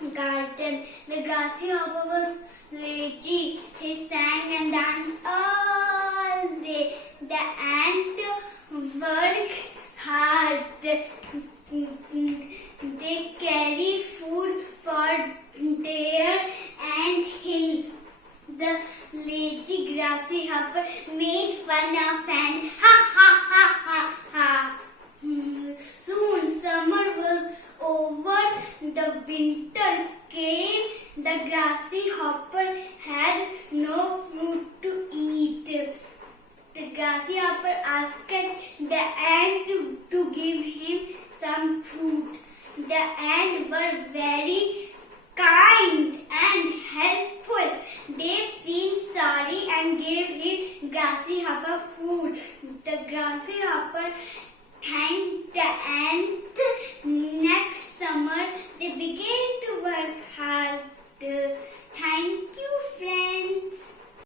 the garden. The grasshopper was lazy. He sang and danced all day. The ant worked hard. They carry food for deer and hill. The lazy grasshopper made fun of and ha ha ha ha ha. Soon summer was over. The winter came. The grasshopper had no fruit to eat. The grasshopper asked the ant to give him some fruit. The ants were very kind and helpful. They feel sorry and gave him grasshopper food. The grasshopper thanked the ant